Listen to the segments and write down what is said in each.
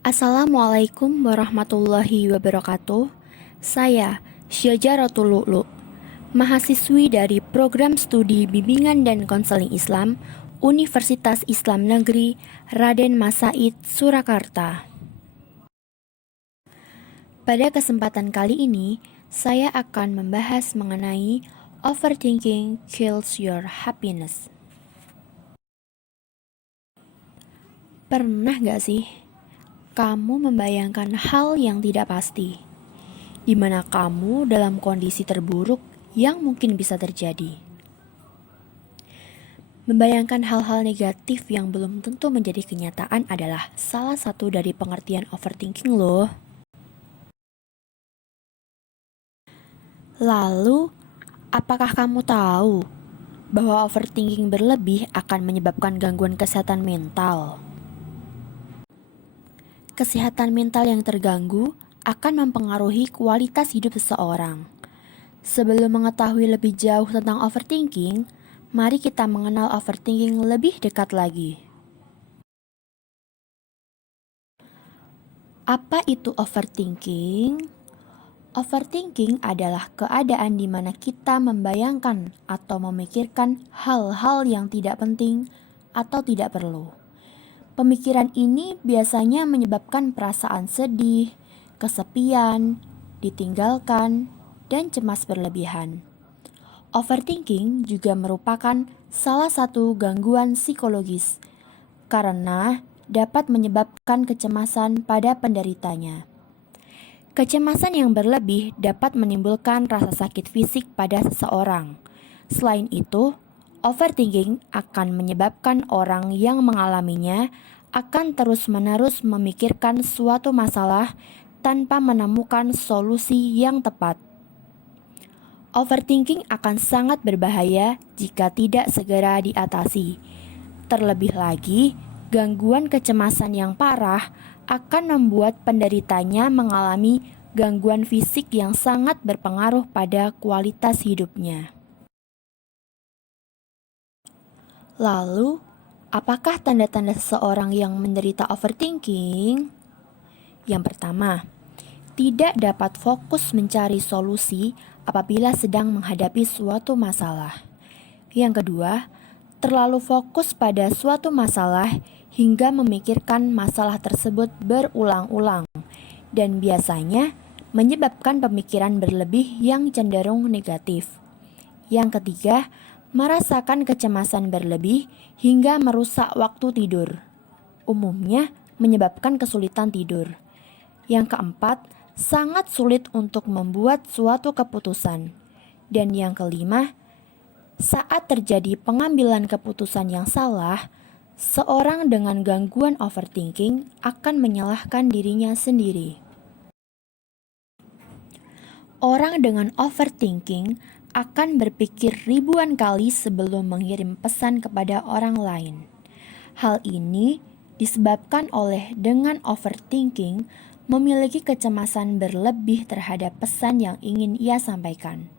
Assalamualaikum warahmatullahi wabarakatuh. Saya Syajaratul Lu'lu', mahasiswi dari Program Studi Bimbingan dan Konseling Islam Universitas Islam Negeri Raden Mas Said, Surakarta. Pada kesempatan kali ini, saya akan membahas mengenai overthinking kills your happiness. Pernah gak sih kamu membayangkan hal yang tidak pasti, di mana kamu dalam kondisi terburuk yang mungkin bisa terjadi? Membayangkan hal-hal negatif yang belum tentu menjadi kenyataan adalah salah satu dari pengertian overthinking loh. Lalu, apakah kamu tahu bahwa overthinking berlebih akan menyebabkan gangguan kesehatan mental? Kesehatan mental yang terganggu akan mempengaruhi kualitas hidup seseorang. Sebelum mengetahui lebih jauh tentang overthinking, mari kita mengenal overthinking lebih dekat lagi. Apa itu overthinking? Overthinking adalah keadaan di mana kita membayangkan atau memikirkan hal-hal yang tidak penting atau tidak perlu. Pemikiran ini biasanya menyebabkan perasaan sedih, kesepian, ditinggalkan, dan cemas berlebihan. Overthinking juga merupakan salah satu gangguan psikologis karena dapat menyebabkan kecemasan pada penderitanya. Kecemasan yang berlebih dapat menimbulkan rasa sakit fisik pada seseorang. Selain itu, overthinking akan menyebabkan orang yang mengalaminya akan terus-menerus memikirkan suatu masalah tanpa menemukan solusi yang tepat. Overthinking akan sangat berbahaya jika tidak segera diatasi. Terlebih lagi, gangguan kecemasan yang parah akan membuat penderitanya mengalami gangguan fisik yang sangat berpengaruh pada kualitas hidupnya. Lalu, apakah tanda-tanda seseorang yang menderita overthinking? Yang pertama, tidak dapat fokus mencari solusi apabila sedang menghadapi suatu masalah. Yang kedua, terlalu fokus pada suatu masalah hingga memikirkan masalah tersebut berulang-ulang dan biasanya menyebabkan pemikiran berlebih yang cenderung negatif. Yang ketiga, merasakan kecemasan berlebih hingga merusak waktu tidur. Umumnya menyebabkan kesulitan tidur. Yang keempat, sangat sulit untuk membuat suatu keputusan. Dan yang kelima, saat terjadi pengambilan keputusan yang salah, seorang dengan gangguan overthinking akan menyalahkan dirinya sendiri. Orang dengan overthinking akan berpikir ribuan kali sebelum mengirim pesan kepada orang lain. Hal ini disebabkan oleh dengan overthinking memiliki kecemasan berlebih terhadap pesan yang ingin ia sampaikan.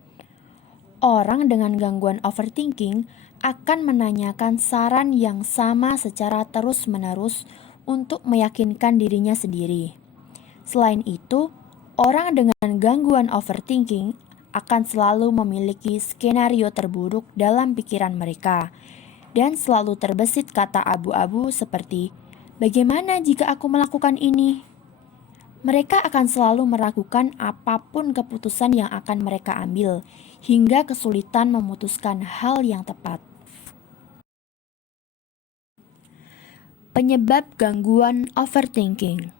Orang dengan gangguan overthinking akan menanyakan saran yang sama secara terus-menerus untuk meyakinkan dirinya sendiri. Selain itu, orang dengan gangguan overthinking akan selalu memiliki skenario terburuk dalam pikiran mereka dan selalu terbesit kata abu-abu seperti, "Bagaimana jika aku melakukan ini?" Mereka akan selalu meragukan apapun keputusan yang akan mereka ambil, hingga kesulitan memutuskan hal yang tepat. Penyebab gangguan overthinking.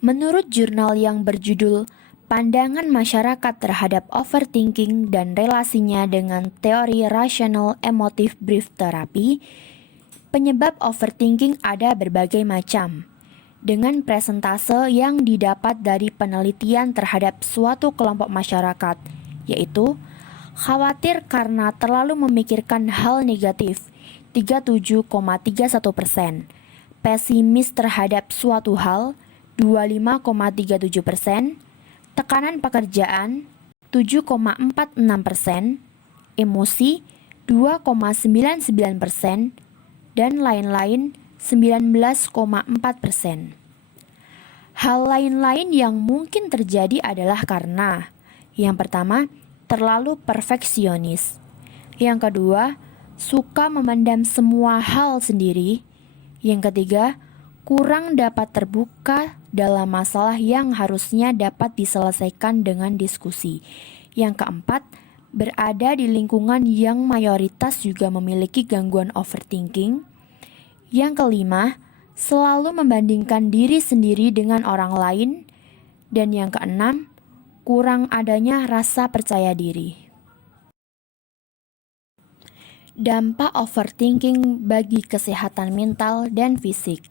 Menurut jurnal yang berjudul Pandangan Masyarakat Terhadap Overthinking dan Relasinya dengan Teori Rasional Emotive Brief Therapy, penyebab overthinking ada berbagai macam, dengan presentase yang didapat dari penelitian terhadap suatu kelompok masyarakat, yaitu khawatir karena terlalu memikirkan hal negatif, 37,31%, pesimis terhadap suatu hal, 25,37%, tekanan pekerjaan 7,46%, emosi 2,99%, dan lain-lain 19,4%. Hal lain-lain yang mungkin terjadi adalah karena yang pertama, terlalu perfeksionis. Yang kedua, suka memendam semua hal sendiri. Yang ketiga, kurang dapat terbuka dalam masalah yang harusnya dapat diselesaikan dengan diskusi. Yang keempat, berada di lingkungan yang mayoritas juga memiliki gangguan overthinking. Yang kelima, selalu membandingkan diri sendiri dengan orang lain. Dan yang keenam, kurang adanya rasa percaya diri. Dampak overthinking bagi kesehatan mental dan fisik.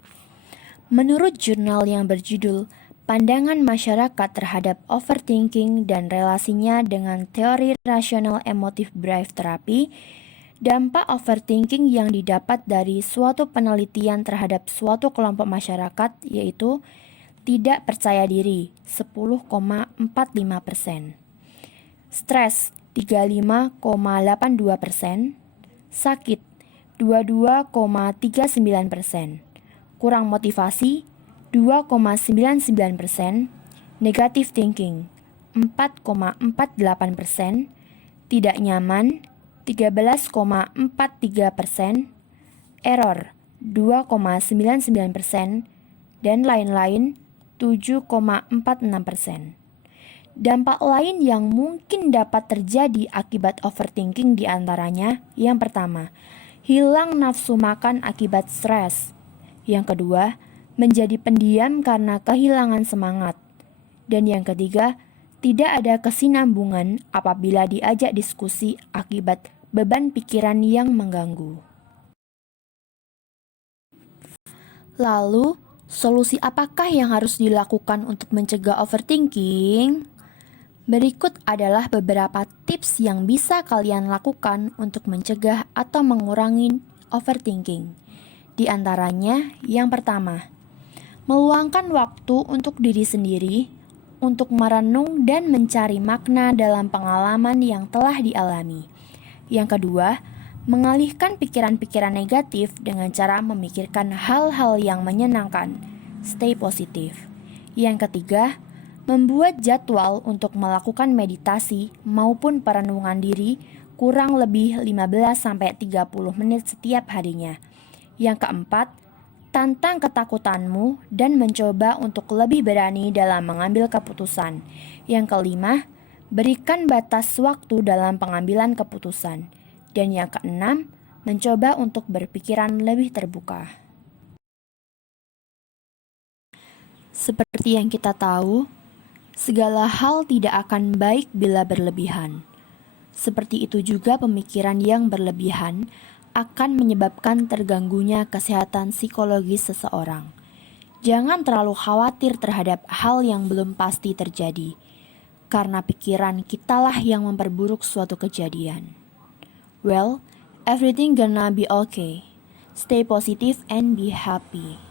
Menurut jurnal yang berjudul Pandangan Masyarakat Terhadap Overthinking dan Relasinya dengan Teori Rasional Emotif Drive Therapy, dampak overthinking yang didapat dari suatu penelitian terhadap suatu kelompok masyarakat yaitu tidak percaya diri 10,45%, stres 35,82%, sakit 22,39%, kurang motivasi 2,99%, negative thinking 4,48%, tidak nyaman 13,43%, error 2,99%, dan lain-lain 7,46%. Dampak lain yang mungkin dapat terjadi akibat overthinking diantaranya, yang pertama, hilang nafsu makan akibat stres. Yang kedua, menjadi pendiam karena kehilangan semangat. Dan yang ketiga, tidak ada kesinambungan apabila diajak diskusi akibat beban pikiran yang mengganggu. Lalu, solusi apakah yang harus dilakukan untuk mencegah overthinking? Berikut adalah beberapa tips yang bisa kalian lakukan untuk mencegah atau mengurangi overthinking. Di antaranya, yang pertama, meluangkan waktu untuk diri sendiri, untuk merenung dan mencari makna dalam pengalaman yang telah dialami. Yang kedua, mengalihkan pikiran-pikiran negatif dengan cara memikirkan hal-hal yang menyenangkan, stay positif. Yang ketiga, membuat jadwal untuk melakukan meditasi maupun perenungan diri kurang lebih 15-30 menit setiap harinya. Yang keempat, tantang ketakutanmu dan mencoba untuk lebih berani dalam mengambil keputusan. Yang kelima, berikan batas waktu dalam pengambilan keputusan. Dan yang keenam, mencoba untuk berpikiran lebih terbuka. Seperti yang kita tahu, segala hal tidak akan baik bila berlebihan. Seperti itu juga pemikiran yang berlebihan akan menyebabkan terganggunya kesehatan psikologis seseorang. Jangan terlalu khawatir terhadap hal yang belum pasti terjadi, karena pikiran kitalah yang memperburuk suatu kejadian. Well, everything gonna be okay. Stay positive and be happy.